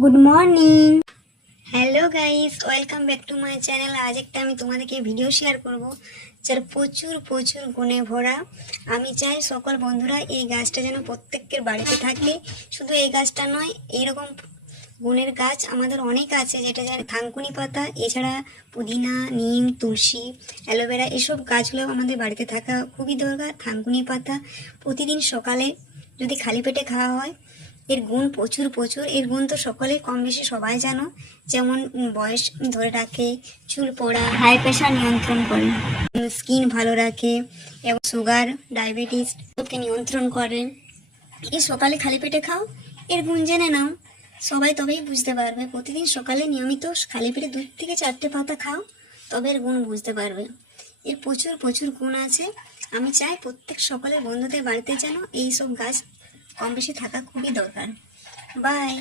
Good morning. Hello guys, welcome back to my channel. আজ একটা আমি তোমাদেরকে ভিডিও শেয়ার করব যার প্রচুর প্রচুর গুণে ভরা। আমি চাই সকল বন্ধুরা এই গাছটা যেন প্রত্যেকের বাড়িতে থাকে। শুধু এই গাছটা নয়, এইরকম গুণের গাছ আমাদের অনেক আছে, যেটা যেন থানকুনি পাতা, এছাড়া পুদিনা, নিম, তুলসী, অ্যালোভেরা, এসব গাছগুলো আমাদের বাড়িতে থাকা খুবই দরকার। থানকুনি পাতা প্রতিদিন সকালে যদি খালি পেটে খাওয়া হয়, এর গুণ প্রচুর প্রচুর। এর গুণ তো সকলেই কম বেশি সবাই জানো। যেমন বয়স ধরে রাখে, চুল পড়া, হাই প্রেশার নিয়ন্ত্রণ করে, স্কিন ভালো রাখে এবং সুগার, ডায়াবেটিস ওকে নিয়ন্ত্রণ করে। এই সকালে খালি পেটে খাও, এর গুণ জেনে নাও, সবাই তবেই বুঝতে পারবে। প্রতিদিন সকালে নিয়মিত খালি পেটে 2 থেকে 4টে পাতা খাও, তবে এর গুণ বুঝতে পারবে। এর প্রচুর প্রচুর গুণ আছে। আমি চাই প্রত্যেক সকালে বন্ধুদের বাড়িতে যেন এই সব গাছ কম বেশি থাকা খুবই দরকার। বাই।